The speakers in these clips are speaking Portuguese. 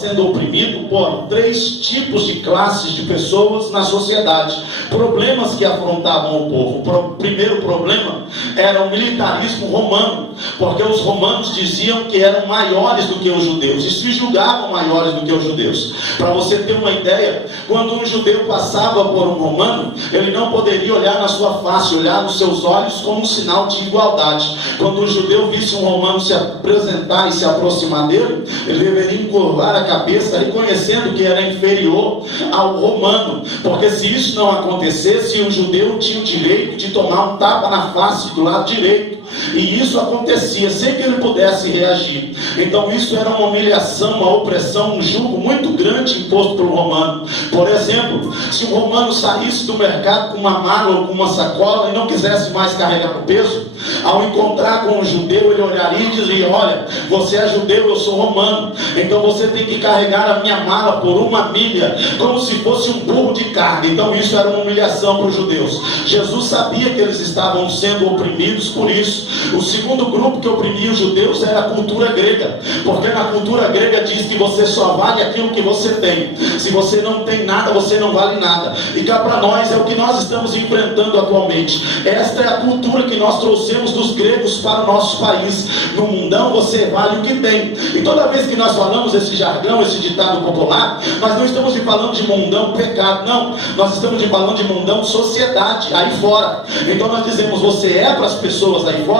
sendo oprimido por 3 tipos de classes de pessoas na sociedade. Problemas que afrontavam o povo. O primeiro problema era o militarismo romano, porque os romanos diziam que eram maiores do que os judeus e se julgavam maiores do que os judeus. Para você ter uma ideia, quando um judeu passava por um romano, ele não poderia olhar na sua face, olhar nos seus olhos como um sinal de igualdade. Quando um judeu visse um romano se apresentar e se aproximar dele, ele deveria encurvar a cabeça, reconhecendo que era inferior ao romano, porque se isso não acontecesse, o judeu tinha o direito de tomar um tapa na face do lado direito. E isso acontecia sem que ele pudesse reagir. Então isso era uma humilhação, uma opressão, um jugo muito grande imposto pelo romano. Por exemplo, se um romano saísse do mercado com uma mala ou com uma sacola e não quisesse mais carregar o peso, ao encontrar com um judeu, ele olharia e dizia: olha, você é judeu, eu sou romano, então você tem que carregar a minha mala por 1 milha, como se fosse um burro de carga. Então isso era uma humilhação para os judeus. Jesus sabia que eles estavam sendo oprimidos por isso. O segundo grupo que oprimia os judeus era a cultura grega, porque na cultura grega diz que você só vale aquilo que você tem. Se você não tem nada, você não vale nada. E cá para nós é o que nós estamos enfrentando atualmente. Esta é a cultura que nós trouxemos dos gregos para o nosso país. No mundão você vale o que tem. E toda vez que nós falamos esse jargão, esse ditado popular, nós não estamos falando de mundão pecado, não. Nós estamos falando de mundão sociedade, aí fora. Então nós dizemos: você é para as pessoas aí fora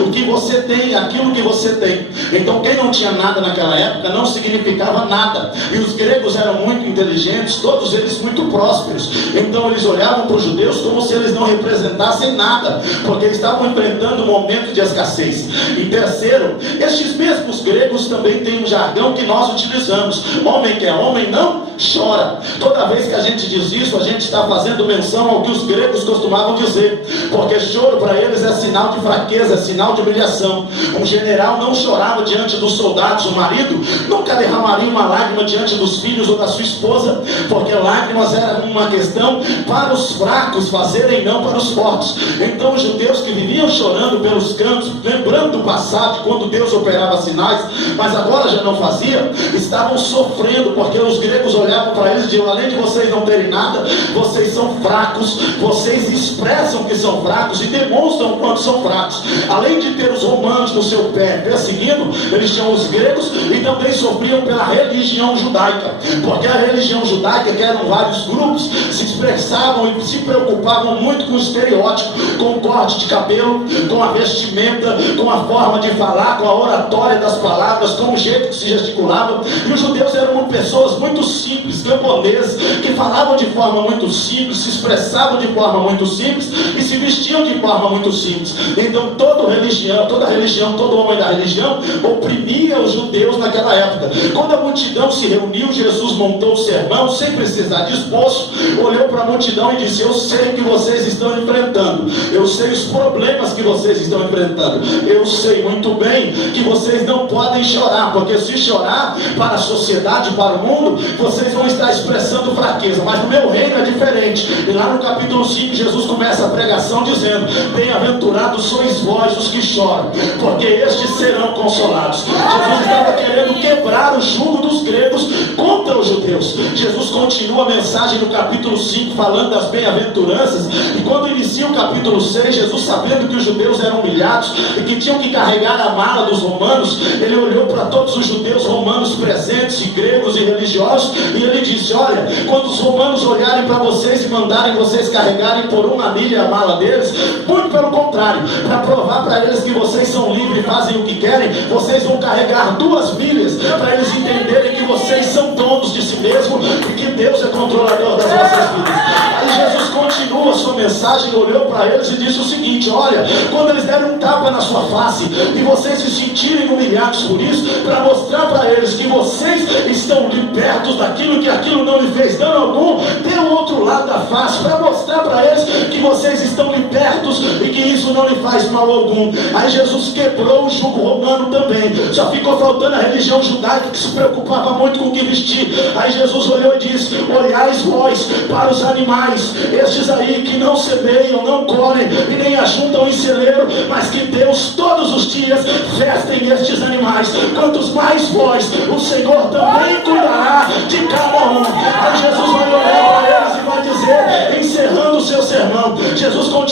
o que você tem, aquilo que você tem. Então quem não tinha nada naquela época não significava nada. E os gregos eram muito inteligentes, todos eles muito prósperos. Então eles olhavam para os judeus como se eles não representassem nada, porque eles estavam enfrentando um momento de escassez. E terceiro, estes mesmos gregos também têm um jargão que nós utilizamos: homem que é homem não chora. Toda vez que a gente diz isso, a gente está fazendo menção ao que os gregos costumavam dizer, porque choro para eles é sinal de fraqueza, é sinal de humilhação. Um general não chorava diante dos soldados, o marido nunca derramaria uma lágrima diante dos filhos ou da sua esposa, porque lágrimas eram uma questão para os fracos fazerem, não para os fortes. Então os judeus que viviam chorando pelos cantos, lembrando do passado, quando Deus operava sinais, mas agora já não fazia, estavam sofrendo, porque os gregos olhavam para eles e diziam: além de vocês não terem nada, vocês são fracos, vocês expressam que são fracos e demonstram o quanto são fracos. Além de ter os romanos no seu pé perseguindo, eles tinham os gregos e também sofriam pela religião judaica, porque a religião judaica, que eram vários grupos, se expressavam e se preocupavam muito com o estereótipo, com o corte de cabelo, com a vestimenta, com a forma de falar, com a oratória das palavras, com o jeito que se gesticulava. E os judeus eram pessoas muito simples, camponeses, que falavam de forma muito simples, se expressavam de forma muito simples e se vestiam de forma muito simples. Então toda religião, todo homem da religião oprimia os judeus naquela época. Quando a multidão se reuniu, Jesus montou o sermão sem precisar de esboço, olhou para a multidão e disse: eu sei o que vocês estão enfrentando, eu sei os problemas que vocês estão enfrentando, eu sei muito bem que vocês não podem chorar, porque se chorar para a sociedade, para o mundo, vocês vão estar expressando fraqueza, mas no meu reino é diferente. E lá no capítulo 5 Jesus começa a pregação dizendo: bem-aventurados sois vós os que choram, porque estes serão consolados. Jesus estava querendo quebrar o jugo dos gregos contra os judeus. Jesus continua a mensagem no capítulo 5 falando das bem-aventuranças, e quando inicia o capítulo 6, Jesus, sabendo que os judeus eram humilhados e que tinham que carregar a mala dos romanos, ele olhou para todos os judeus romanos presentes, e gregos e religiosos, e ele disse: olha, quando os romanos olharem para vocês e mandarem vocês carregarem por 1 milha a mala deles, muito pelo contrário, para provar para eles que vocês são livres e fazem o que querem, vocês vão carregar 2 milhas, para eles entenderem que vocês são donos de si mesmos e que Deus é controlador das vossas vidas. Aí Jesus continua a sua mensagem, olhou para eles e disse o seguinte: olha, quando eles derem um tapa na sua face e vocês se sentirem humilhados por isso, para mostrar para eles que vocês estão libertos daquilo, que aquilo não lhe fez dano algum, dê o outro lado da face, para mostrar para eles que vocês estão libertos e que isso não lhe faz mal algum. Aí Jesus quebrou o jugo romano também, só ficou faltando a religião judaica, que se preocupava muito com o que vestir. Aí Jesus olhou e disse: olhais vós para os animais, estes aí que não semeiam, não colhem e nem ajuntam em celeiro, mas que Deus todos os dias vestem estes animais. Quantos mais vós, o Senhor também cuidará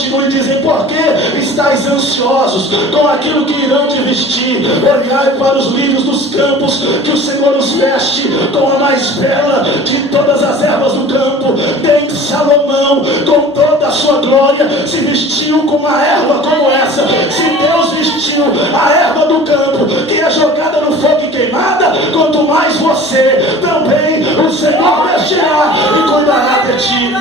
continue dizendo: por que estáis ansiosos com aquilo que irão te vestir? Olhai para os lírios dos campos, que o Senhor os veste com a mais bela de todas as ervas do campo. Nem Salomão, com toda a sua glória, se vestiu com uma erva como essa. Se Deus vestiu a erva do campo, que é jogada no fogo e queimada, quanto mais você também o Senhor vestirá e cuidará de ti.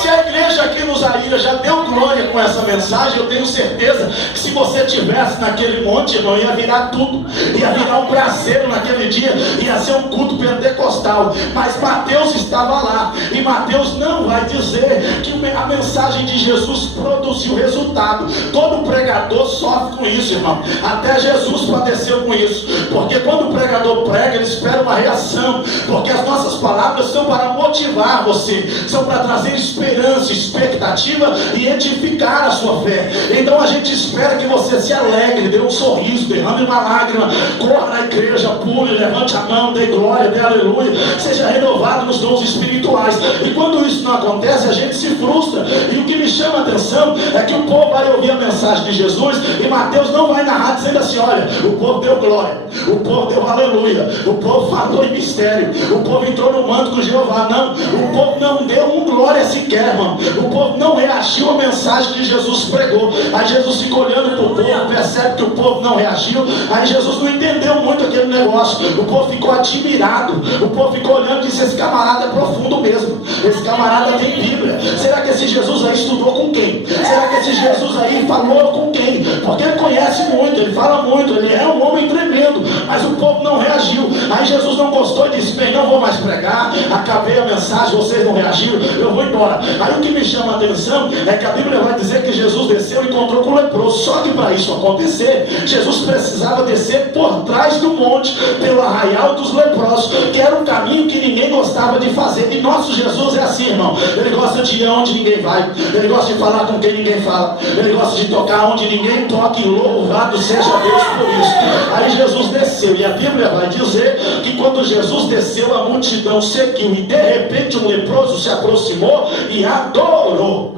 Se a igreja aqui no Zaira já deu glória com essa mensagem, eu tenho certeza que se você estivesse naquele monte, irmão, ia virar tudo, ia virar um braseiro naquele dia, ia ser um culto pentecostal. Mas Mateus estava lá, e Mateus não vai dizer que a mensagem de Jesus produziu resultado. Todo pregador sofre com isso, irmão. Até Jesus padeceu com isso, porque quando o pregador prega, ele espera uma reação, porque as nossas palavras são para motivar você, são para trazer esperança, expectativa e edificar a sua fé. Então a gente espera que você se alegre, dê um sorriso, derrame uma lágrima, corra na igreja, pule, levante a mão, dê glória, dê aleluia, seja renovado nos dons espirituais. E quando isso não acontece, a gente se frustra. E o que me chama a atenção é que o povo vai ouvir a mensagem de Jesus, e Mateus não vai narrar dizendo assim: olha, o povo deu glória, o povo deu aleluia, o povo falou em mistério, o povo entrou no manto com Jeová. Não, o povo não deu um glória sequer, irmão. O povo não reagiu à mensagem que Jesus pregou. Aí Jesus fica olhando para o povo, percebe que o povo não reagiu. Aí Jesus não entendeu muito aquele negócio. O povo ficou admirado, o povo ficou olhando e disse: esse camarada é profundo mesmo, esse camarada tem Bíblia. Será que esse Jesus aí estudou com quem? Será que esse Jesus aí falou com quem? Porque ele conhece muito, ele fala muito, ele é um homem tremendo. Mas o povo não reagiu. Aí Jesus não gostou e disse: bem, não vou mais pregar, acabei a mensagem, vocês não reagiram, eu vou embora. Aí o que me chama a atenção é que a Bíblia vai dizer que Jesus desceu e encontrou com o leproso. Só que para isso acontecer, Jesus precisava descer por trás do monte, pelo arraial dos leprosos, que era um caminho que ninguém gostava de fazer. E nosso Jesus é assim, irmão. Ele gosta de ir aonde ninguém vai, ele gosta de falar com quem ninguém fala, ele gosta de tocar onde ninguém toca, e louvado seja Deus por isso. Aí Jesus desceu, e a Bíblia vai dizer que quando Jesus desceu, a multidão seguiu, e de repente um leproso se aproximou e adorou.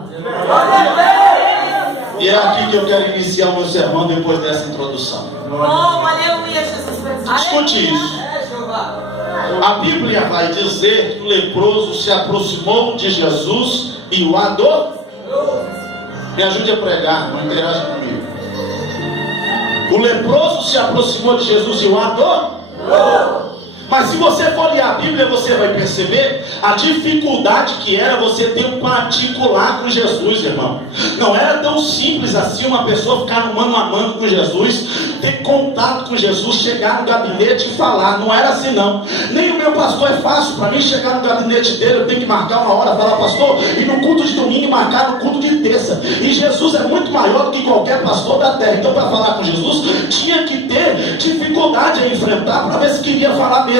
E é aqui que eu quero iniciar o meu sermão depois dessa introdução. Aleluia, Jesus. Escute isso. A Bíblia vai dizer que o leproso se aproximou de Jesus e o adorou. Me ajude a pregar, não interage comigo. O leproso se aproximou de Jesus e o adorou. Mas se você for ler a Bíblia, você vai perceber a dificuldade que era você ter um particular com Jesus, irmão. Não era tão simples assim uma pessoa ficar no mano a mano com Jesus, ter contato com Jesus, chegar no gabinete e falar. Não era assim não. Nem o meu pastor é fácil. Para mim chegar no gabinete dele, eu tenho que marcar uma hora, falar: pastor, e no culto de domingo marcar no culto de terça. E Jesus é muito maior do que qualquer pastor da terra. Então, para falar com Jesus, tinha que ter dificuldade a enfrentar para ver se queria falar mesmo.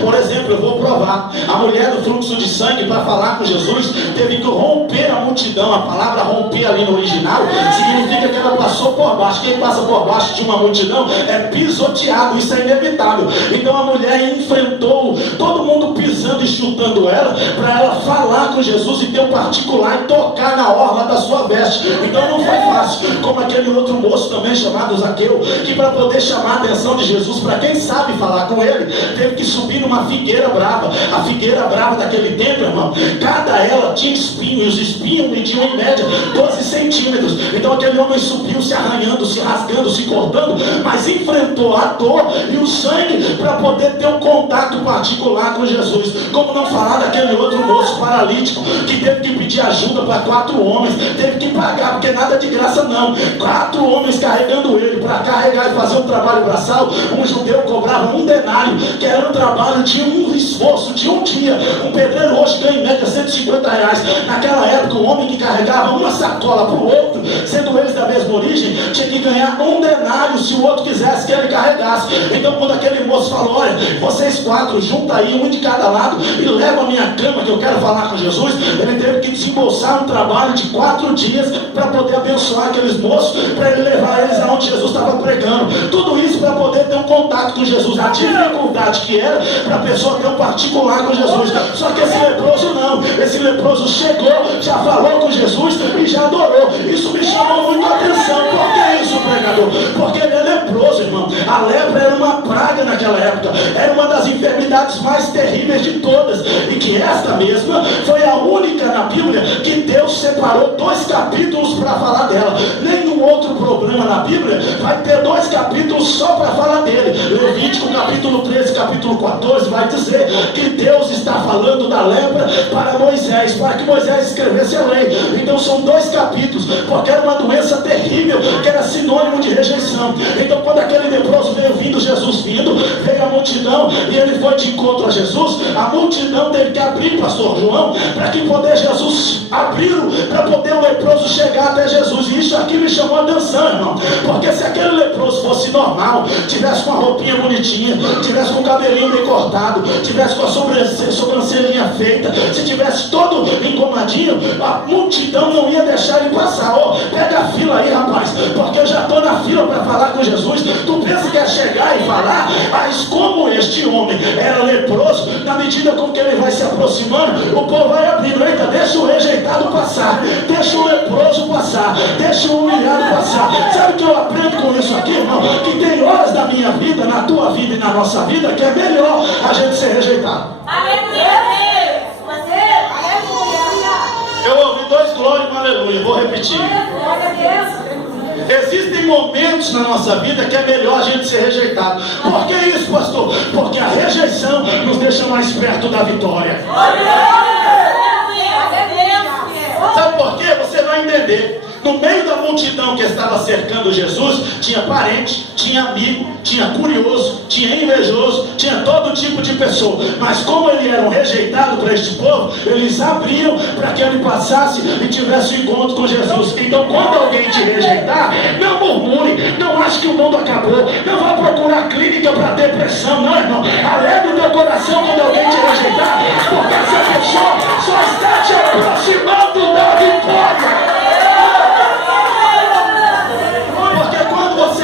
Por exemplo, eu vou provar: a mulher do fluxo de sangue, para falar com Jesus, teve que romper a multidão. A palavra romper ali no original significa que ela passou por baixo. Quem passa por baixo de uma multidão é pisoteado, isso é inevitável. Então a mulher enfrentou todo mundo pisando e chutando ela, para ela falar com Jesus e ter um particular e tocar na orla da sua veste. Então não foi fácil, como aquele outro moço também chamado Zaqueu, que para poder chamar a atenção de Jesus, para quem sabe falar com ele, teve que subir numa figueira brava. A figueira brava daquele tempo, irmão, cada ela tinha espinho, e os espinhos mediam em média 12 centímetros. Então aquele homem subiu se arranhando, se rasgando, se cortando, mas enfrentou a dor e o sangue para poder ter um contato particular com Jesus. Como não falar daquele outro moço paralítico que teve que pedir ajuda para 4 homens, teve que pagar, porque nada de graça não. 4 homens carregando ele. Para carregar e fazer um trabalho braçal, um judeu cobrava 1 denário, que era um trabalho de um esforço de um dia. Um pedreiro hoje ganha em média R$150. Naquela época, o homem que carregava uma sacola para o outro, sendo eles da mesma origem, tinha que ganhar 1 denário se o outro quisesse que ele carregasse. Então quando aquele moço falou: olha, vocês 4 junta aí, um de cada lado, e leva a minha cama que eu quero falar com Jesus, ele teve que desembolsar um trabalho de 4 dias para poder abençoar aqueles moços, para ele levar eles aonde Jesus estava pregando. Tudo isso para poder ter um contato com Jesus. dificuldade que era para a pessoa ter um particular com Jesus. Só que esse leproso não. Esse leproso chegou, já falou com Jesus e já adorou. Isso me chamou muito a atenção. Por que isso, pregador? Porque ele é leproso, irmão. A lepra era uma praga naquela época. Era uma das enfermidades mais terríveis de todas. E que esta mesma foi a única na Bíblia que Deus separou 2 capítulos para falar dela. Nenhum outro problema na Bíblia vai ter 2 capítulos só para falar dele. Levítico capítulo 13, capítulo 14 vai dizer que Deus está falando da lepra para Moisés, para que Moisés escrevesse a lei. Então são 2 capítulos, porque era uma doença terrível, que era sinônimo de rejeição. Então quando aquele leproso veio vindo, Jesus vindo, veio a multidão e ele foi de encontro a Jesus, a multidão teve que abrir, pastor João, para que poder Jesus abrir, para poder o leproso chegar até Jesus. E isso aqui me chamou a atenção, irmão, porque se aquele leproso fosse normal, tivesse com a roupinha bonitinha, tivesse com o cabelinho bem cortado, tivesse com a sobrancelhinha feita, se tivesse todo engomadinho, a multidão não ia deixar ele passar. Pega a fila aí, rapaz, porque eu já estou na fila para falar com Jesus. Tu pensa que é chegar e falar? Mas como este homem era leproso, na medida com que ele vai se aproximando, o povo vai abrindo. Eita, deixa o rejeitado passar, deixa o leproso passar, deixa o humilhado passar. Sabe o que eu aprendo com isso aqui, irmão? Que tem horas da minha vida, na tua vida e na nossa vida, que é melhor a gente ser rejeitado. Eu ouvi 2 glórias e um aleluia, vou repetir. Existem momentos na nossa vida que é melhor a gente ser rejeitado. Por que isso, pastor? Porque a rejeição nos deixa mais perto da vitória. Sabe por quê? Você vai entender. No meio da multidão que estava cercando Jesus, tinha parente, tinha amigo, tinha curioso, tinha invejoso, tinha todo tipo de pessoa. Mas como ele era um rejeitado para este povo, eles abriam para que ele passasse e tivesse um encontro com Jesus. Então quando alguém te rejeitar, não murmure, não ache que o mundo acabou, não vá procurar clínica para depressão, não, irmão. Alegre o teu coração quando alguém te rejeitar, porque essa pessoa só está te aproximando da vitória.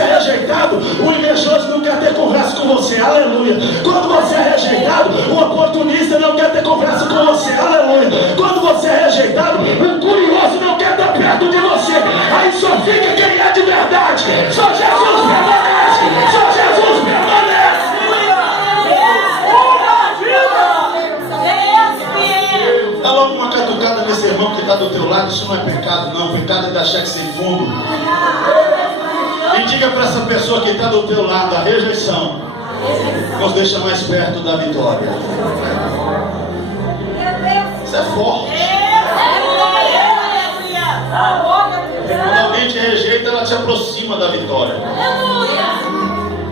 Rejeitado, o invejoso não quer ter conversa com você, aleluia. Quando você é rejeitado, o oportunista não quer ter conversa com você, aleluia. Quando você é rejeitado, o curioso não quer estar perto de você. Aí só fica quem é de verdade. Só Jesus permanece, só Jesus permanece. Dá logo uma catucada nesse irmão que está do teu lado. Isso não é pecado, não. Pecado é dar cheque sem fundo. E diga para essa pessoa que está do teu lado: a rejeição nos deixa mais perto da vitória. Isso é forte. Quando alguém te rejeita, ela te aproxima da vitória.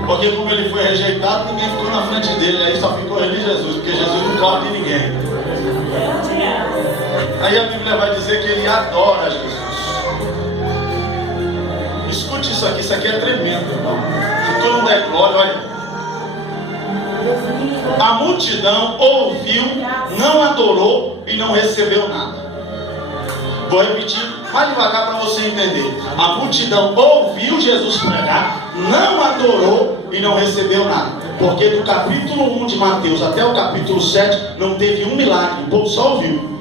Porque como ele foi rejeitado, ninguém ficou na frente dele. Aí só ficou ele e Jesus, porque Jesus não corre de ninguém. Aí a Bíblia vai dizer que ele adora Jesus. Escute isso aqui é tremendo, irmão. Se tu não der glória, olha. A multidão ouviu, não adorou e não recebeu nada. Vou repetir mais devagar para você entender. A multidão ouviu Jesus pregar, não adorou e não recebeu nada. Porque do capítulo 1 de Mateus até o capítulo 7 não teve um milagre, o povo só ouviu.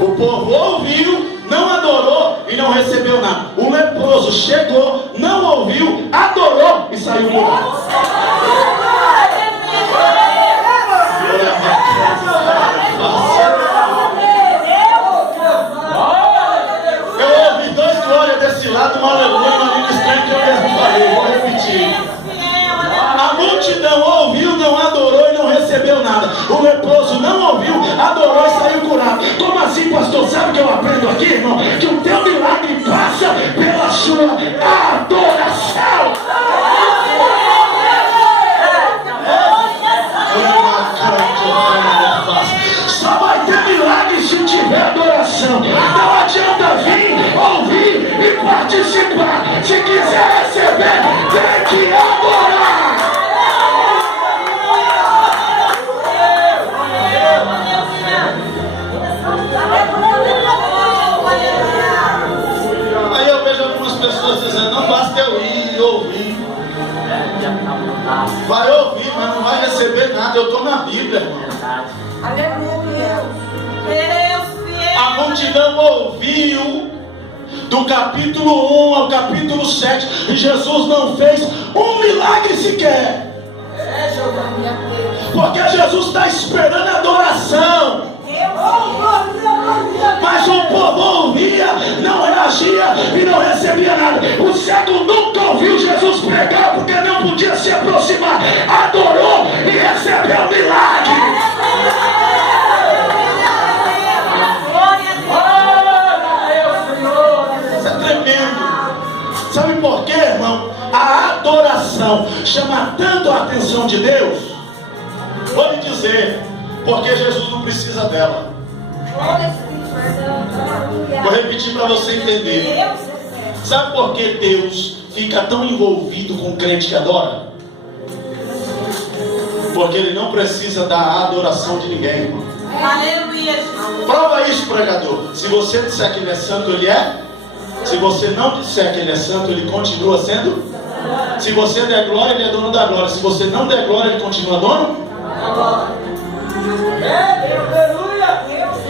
O povo ouviu, não adorou e não recebeu nada. O leproso chegou, não ouviu, adorou e saiu curado. Eu ouvi 2 glórias desse lado, um aleluia, uma língua estranha que eu mesmo falei. Vou repetir. A multidão ouviu, não adorou e não recebeu nada. O leproso não ouviu, adorou e saiu curado. Como assim, pastor? Sabe o que eu aprendo aqui, irmão? Que o teu milagre passa pela sua adoração. Só vai ter milagre se tiver adoração. Não adianta vir, ouvir e participar. Se quiser receber, tem que adorar. Aí eu vejo algumas pessoas dizendo: não basta eu ir e ouvir, Vai ouvir, mas não vai receber nada. Eu estou na Bíblia, irmão. Aleluia. A multidão ouviu do capítulo 1 ao capítulo 7 e Jesus não fez um milagre sequer. Porque Jesus está esperando adoração. Mas o povo ouvia, não reagia e não recebia nada. O cego nunca ouviu Jesus pregar porque não podia se aproximar. Adorou e recebeu o milagre. Isso é tremendo. Sabe por quê, irmão? A adoração chama tanto a atenção de Deus. Vou lhe dizer, porque Jesus não precisa dela. Vou repetir para você entender. Sabe por que Deus fica tão envolvido com o crente que adora? Porque Ele não precisa da adoração de ninguém, irmão. Aleluia. Prova isso, pregador. Se você disser que Ele é santo, Ele é. Se você não disser que Ele é santo, Ele continua sendo. Se você der glória, Ele é dono da glória. Se você não der glória, Ele continua dono.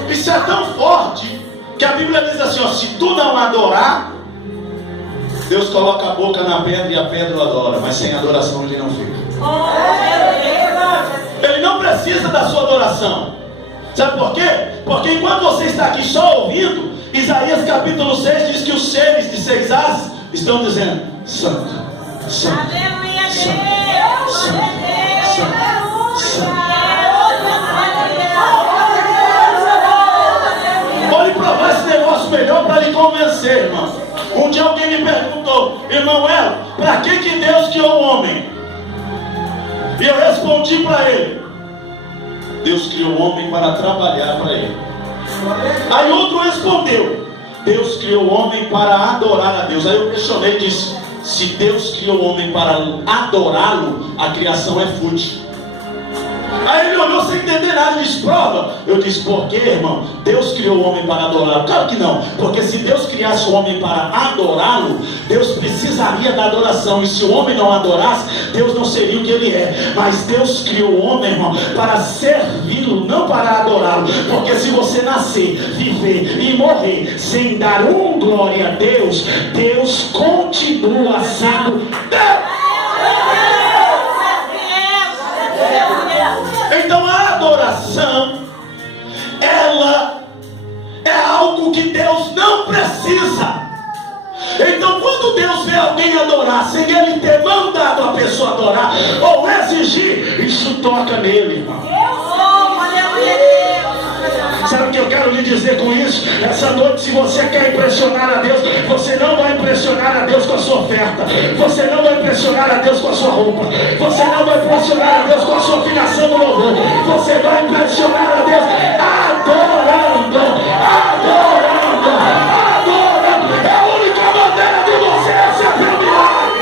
Isso é tão forte que a Bíblia diz assim, ó, se tu não adorar, Deus coloca a boca na pedra e a pedra o adora, mas sem adoração Ele não fica. Ele não precisa da sua adoração. Sabe por quê? Porque enquanto você está aqui só ouvindo, Isaías capítulo 6 diz que os seres de 6 asas estão dizendo: Santo, Santo, Aleluia, Santo, Deus. Santo, Santo, Santo. Vou lhe provar esse negócio melhor para lhe convencer, irmão. Um dia alguém me perguntou: irmão El, para que Deus criou o homem? E eu respondi para ele: Deus criou o homem para trabalhar para ele. Aí outro respondeu: Deus criou o homem para adorar a Deus. Aí eu questionei e disse: se Deus criou o homem para adorá-lo, a criação é fútil. Aí ele olhou sem entender nada e disse: prova. Eu disse: por quê, irmão? Deus criou o homem para adorá-lo? Claro que não. Porque se Deus criasse o homem para adorá-lo, Deus precisaria da adoração. E se o homem não adorasse, Deus não seria o que ele é. Mas Deus criou o homem, irmão, para servi-lo, não para adorá-lo. Porque se você nascer, viver e morrer sem dar glória a Deus, Deus continua sendo Deus. Então a adoração, ela é algo que Deus não precisa. Então quando Deus vê alguém adorar sem Ele ter mandado a pessoa adorar ou exigir, isso toca nele, irmão. Sabe o que eu quero lhe dizer com isso? Essa noite, se você quer impressionar a Deus, você não vai impressionar a Deus com a sua oferta. Você não vai impressionar a Deus com a sua roupa. Você não vai impressionar a Deus com a sua afinação do louvor. Você vai impressionar a Deus adorando, adorando, adorando. É a única maneira de você receber o milagre.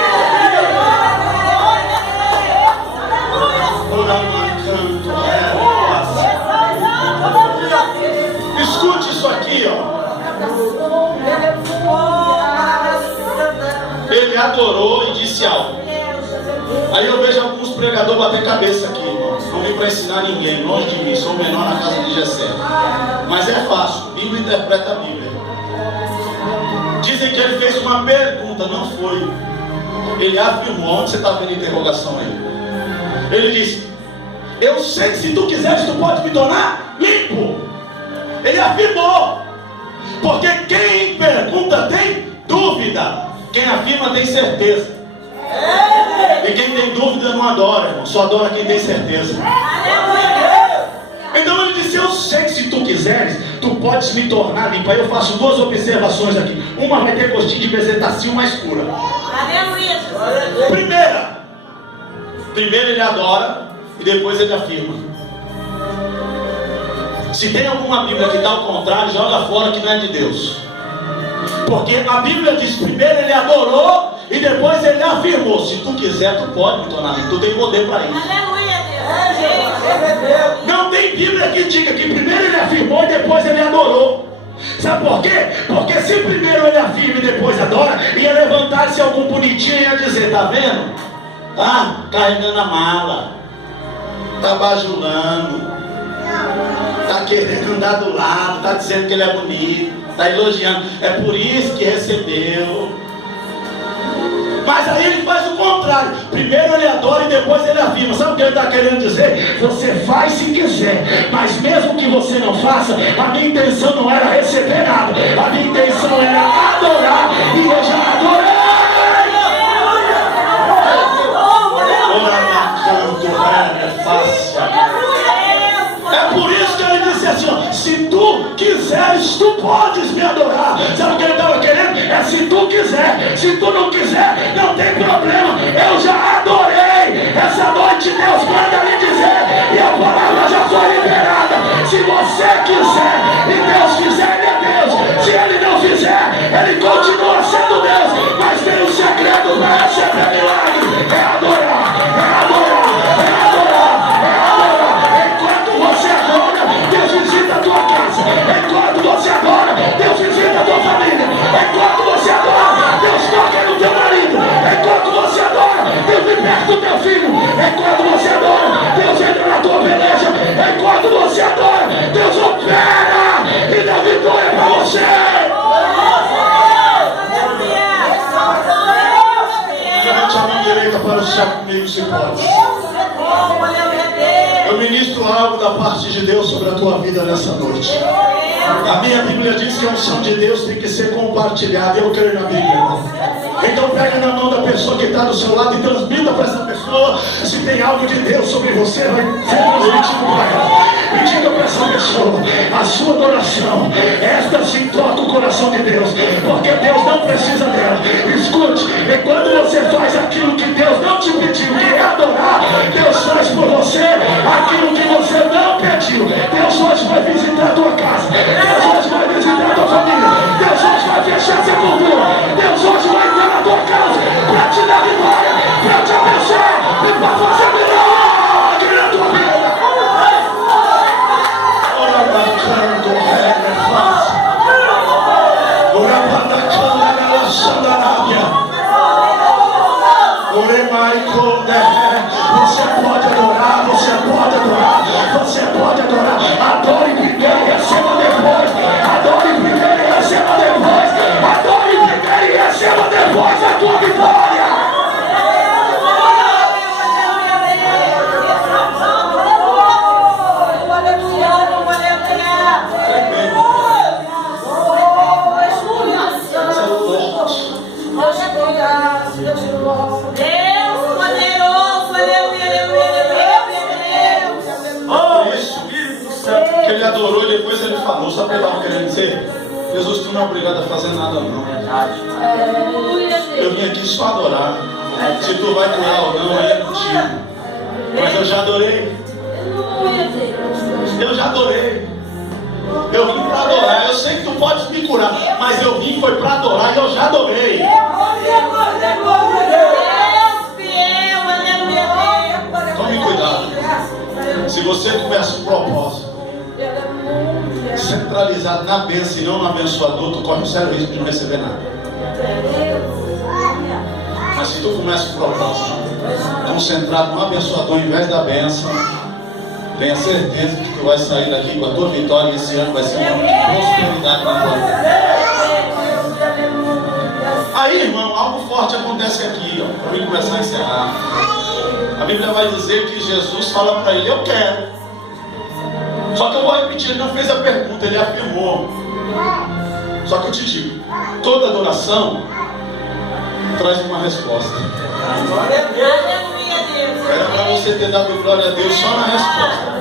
Escute isso aqui, ó. Ele adorou e disse algo. Aí eu vejo alguns pregadores bater cabeça aqui, irmão. Não vim para ensinar ninguém, longe de mim, sou o menor na casa de Jessé. Mas é fácil, Bíblia interpreta a Bíblia. Dizem que ele fez uma pergunta, não foi. Ele afirmou, onde você está vendo a interrogação aí? Ele disse: eu sei que se tu quiseres, tu pode me tornar limpo. Ele afirmou. Porque quem pergunta tem dúvida. Quem afirma tem certeza. E quem tem dúvida não adora, irmão. Só adora quem tem certeza. Então ele disse: eu sei que se tu quiseres, tu podes me tornar limpo. Aí eu faço duas observações aqui. Uma vai ter gostinho de bezetacil mais pura. Primeiro ele adora e depois ele afirma. Se tem alguma Bíblia que está ao contrário, joga fora, que não é de Deus. Porque a Bíblia diz: primeiro ele adorou e depois ele afirmou. Se tu quiser, tu pode me tornar limpo. Tu tem poder para isso. Não tem Bíblia que diga que primeiro ele afirmou e depois ele adorou. Sabe por quê? Porque se primeiro ele afirma e depois adora, ia levantar-se algum bonitinho e ia dizer: tá vendo? tá carregando a mala, tá bajulando, tá querendo andar do lado, tá dizendo que ele é bonito, tá elogiando. É por isso que recebeu. Mas aí ele faz o contrário. Primeiro ele adora e depois ele afirma. Sabe o que ele está querendo dizer? Você faz se quiser, mas mesmo que você não faça, a minha intenção não era receber nada. A minha intenção era adorar. E eu já adorei. É fácil. É por isso que ele disse assim, ó, se tu quiseres, tu podes me adorar. Sabe o que ele estava querendo? É se tu quiser. Se tu não quiser, não tem problema. Eu já adorei. Essa noite Deus manda lhe dizer, e a palavra já foi liberada. Se você quiser, e Deus quiser, ele é Deus. Se ele não fizer, ele continua sendo Deus. Mas tem um segredo para receber milagre. É adorar, é adorar, é adorar, é adorar. Enquanto você adora, Deus visita a tua casa. Enquanto você adora, Deus visita a tua família. Enquanto você adora, Deus toca no teu marido. Enquanto você adora, Deus liberta o teu filho. Enquanto você adora, Deus entra na tua beleza. Enquanto você adora, Deus opera e dá vitória para você. Levante a mão direita para o céu comigo, se pode. Eu ministro algo da parte de Deus sobre a tua vida nessa noite. A minha Bíblia diz que a unção de Deus tem que ser compartilhada. Eu creio na Bíblia. Então pega na mão da pessoa que está do seu lado e transmita para essa pessoa. Se tem algo de Deus sobre você, vai ser transmitido para ela. E diga para essa pessoa, a sua adoração, esta sim toca o coração de Deus, porque Deus não precisa dela. Escute, e quando você faz aquilo que Deus não te pediu, que é adorar, Deus faz por você aquilo que você não pediu. Deus hoje vai visitar a tua casa. Deus hoje vai visitar a tua família. Deus hoje vai fechar a sepultura. Deus hoje vai entrar na tua casa para te dar vitória, para te abençoar e para fazer milagre na tua vida. Ora bacando, é fácil. Ora bacando, ela sandarábia. Ora Michael, você pode adorar, você pode adorar, você pode adorar. Adore primeiro e receba depois. Adore primeiro e receba depois. Adore primeiro e receba depois a tua vitória. Ele adorou e depois ele falou. Sabe o que ele estava querendo dizer? Jesus, tu não é obrigado a fazer nada não. Eu vim aqui só adorar. Se tu vai curar ou não, aí é contigo. Mas eu já adorei. Eu já adorei. Eu vim para adorar. Eu sei que tu podes me curar, mas eu vim foi para adorar e eu já adorei. Tome cuidado. Se você começa um propósito centralizado na bênção e não no abençoador, tu corre um sério risco de não receber nada. Mas se tu começa um propósito concentrado no abençoador ao invés da bênção, tenha certeza que tu vai sair daqui com a tua vitória. E esse ano vai ser um ano de prosperidade na tua vida. Aí, irmão, algo forte acontece aqui, para mim começar a encerrar. A Bíblia vai dizer que Jesus fala para ele, eu quero. Só que eu vou repetir, ele não fez a pergunta, ele afirmou. Só que eu te digo, toda adoração traz uma resposta. Era para você ter dado glória a Deus só na resposta.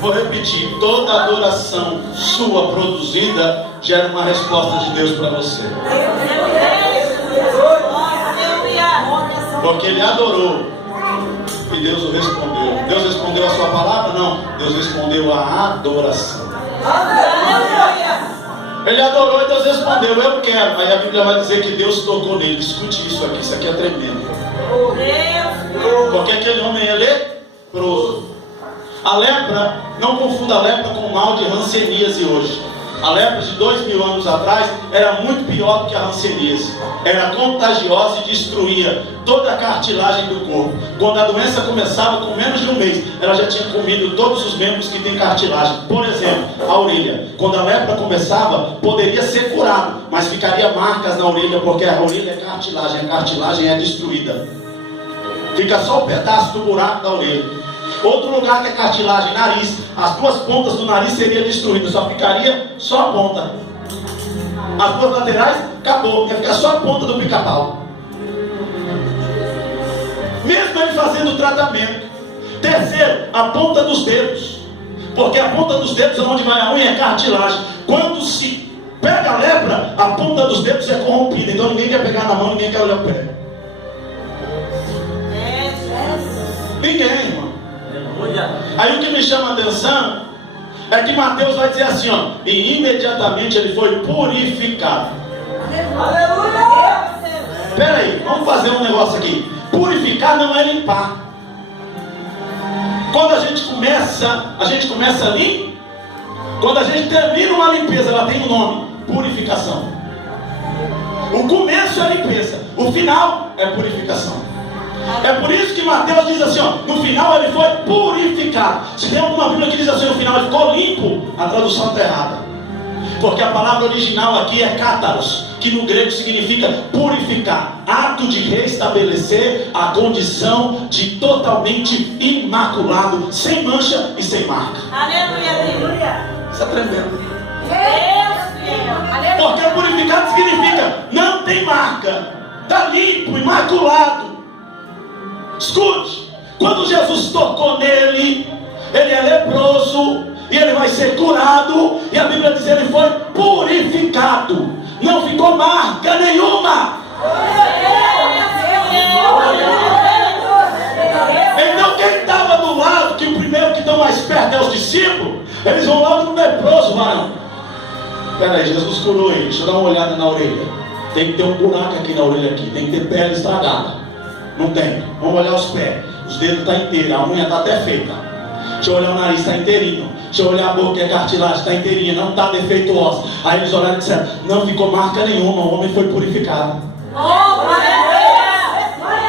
Vou repetir, toda adoração sua produzida gera uma resposta de Deus para você. Porque ele adorou e Deus o respondeu. Deus respondeu a sua palavra? Não. Deus respondeu a adoração. Ele adorou e Deus respondeu, eu quero. Aí a Bíblia vai dizer que Deus tocou nele. Escute isso aqui é tremendo. Porque aquele homem é leproso. A lepra, não confunda a lepra com o mal de hanseníase hoje. A lepra de 2000 anos atrás era muito pior do que a hanseníase. Era contagiosa e destruía toda a cartilagem do corpo. Quando a doença começava, com menos de um mês, ela já tinha comido todos os membros que têm cartilagem. Por exemplo, a orelha. Quando a lepra começava, poderia ser curado, mas ficaria marcas na orelha, porque a orelha é cartilagem. A cartilagem é destruída. Fica só um pedaço do buraco da orelha. Outro lugar que é cartilagem, nariz. As duas pontas do nariz seriam destruídas, só ficaria só a ponta. As duas laterais, acabou, ia ficar só a ponta do pica-pau. Mesmo ele fazendo o tratamento. Terceiro, a ponta dos dedos. Porque a ponta dos dedos, onde vai a unha, é cartilagem. Quando se pega a lepra, a ponta dos dedos é corrompida. Então ninguém quer pegar na mão, ninguém quer olhar o pé. Ninguém, irmão. Aí o que me chama a atenção é que Mateus vai dizer assim, ó, e imediatamente ele foi purificado. Aleluia! Espera aí, vamos fazer um negócio aqui. Purificar não é limpar. Quando a gente começa a limpar. Quando a gente termina uma limpeza, ela tem um nome: purificação. O começo é limpeza, o final é purificação. É por isso que Mateus diz assim, ó, no final ele foi purificado. Se tem alguma Bíblia que diz assim, no final ele ficou limpo, a tradução está errada. Porque a palavra original aqui é cátaros, que no grego significa purificar, ato de restabelecer a condição de totalmente imaculado, sem mancha e sem marca. Aleluia! Isso é tremendo. Deus! Porque purificado significa não tem marca, está limpo, imaculado. Escute, quando Jesus tocou nele, ele é leproso e ele vai ser curado, e a Bíblia diz que ele foi purificado, não ficou marca nenhuma. Então quem estava do lado, que o primeiro que estão mais perto é os discípulos, eles vão logo no leproso, varão. Espera aí, Jesus curou ele, deixa eu dar uma olhada na orelha. Tem que ter um buraco aqui na orelha aqui, tem que ter pele estragada. Não tem. Vamos olhar os pés. Os dedos estão inteiros. A unha está até feita. Deixa eu olhar o nariz, está inteirinho. Deixa eu olhar a boca, que é cartilagem, está inteirinha. Não está defeituosa. Aí eles olharam e disseram, não ficou marca nenhuma. O homem foi purificado.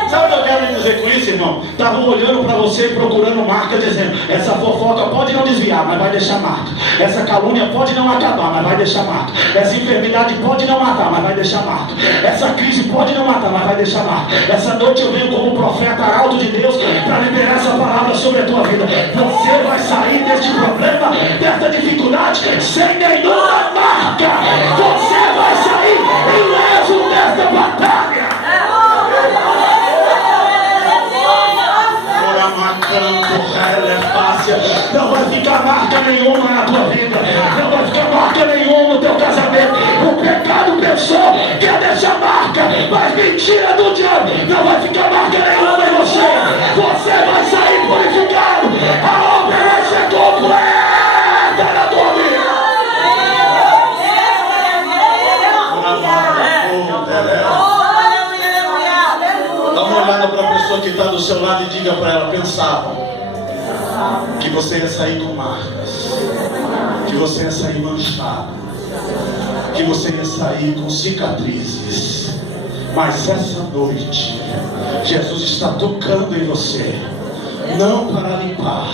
Sabe o que eu quero dizer com isso, irmão? Estavam olhando para você, procurando marca, dizendo, essa fofoca pode não desviar, mas vai deixar marca. Essa calúnia pode não acabar, mas vai deixar marca. Essa enfermidade pode não matar, mas vai deixar marca. Essa crise pode não matar, mas vai deixar marca. Essa noite eu venho como profeta arauto de Deus para liberar essa palavra sobre a tua vida. Você vai sair deste problema, desta dificuldade, sem nenhuma marca. Você vai sair ileso desta batalha. Não vai ficar marca nenhuma na tua vida. Não vai ficar marca nenhuma no teu casamento. O pecado pensou que ia deixar marca, mas mentira do diabo. Não vai ficar marca nenhuma em você. Você vai sair purificado. A obra vai ser completa na tua vida. Dá uma olhada para a pessoa que está do seu lado e diga para ela, pensava que você ia sair com marcas, que você ia sair manchado, que você ia sair com cicatrizes. Mas essa noite Jesus está tocando em você, não para limpar,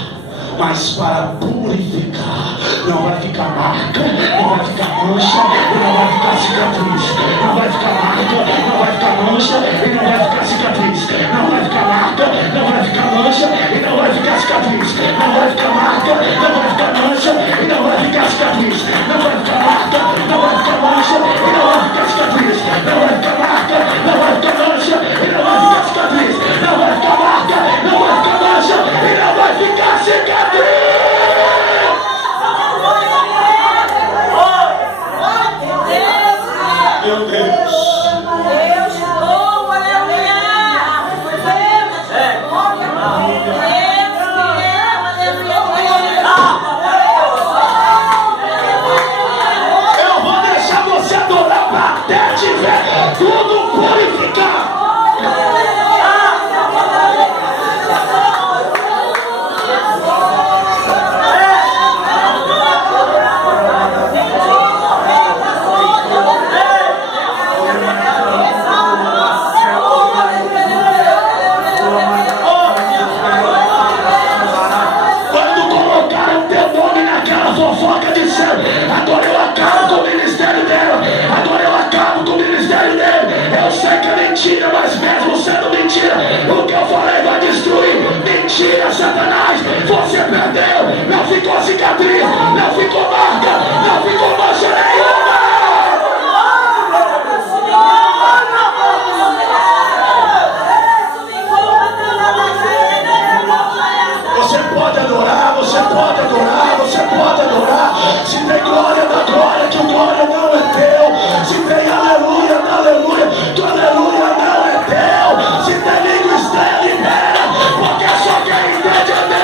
mas para purificar. Não vai ficar marca, não vai ficar mancha, e não vai ficar cicatriz. Não vai ficar marca, não vai ficar mancha, e não vai ficar cicatriz. Não vai ficar marca, não vai ficar mancha, e não vai ficar cicatriz. Não vai ficar marca, não vai ficar mancha, e não vai ficar cicatriz. Não vai ficar marca, não vai ficar mancha, e não vai ficar cicatriz. Não vai ficar marca, não vai ficar mancha, e não vai ficar cicatriz. Não vai ficar marca, não vai ficar mancha, e não vai ficar cicatriz. Meu Deus. Mentira, Satanás, você perdeu. Não ficou cicatriz, não ficou marca, não ficou mancha nenhuma. Você pode adorar, você pode adorar, você pode adorar. Se tem glória, dá glória, que o glória não é teu. Se tem aleluia, dá aleluia, que o aleluia não é teu. Se tem língua estranha, libera, porque só quem entende é Deus.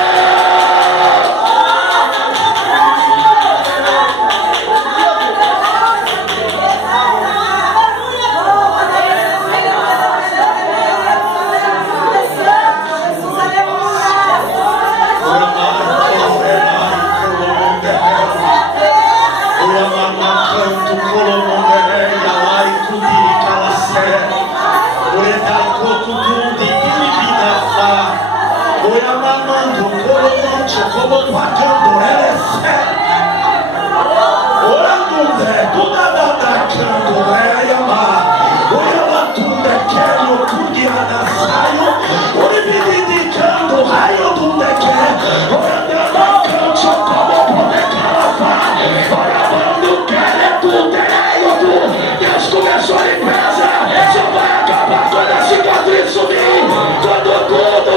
Como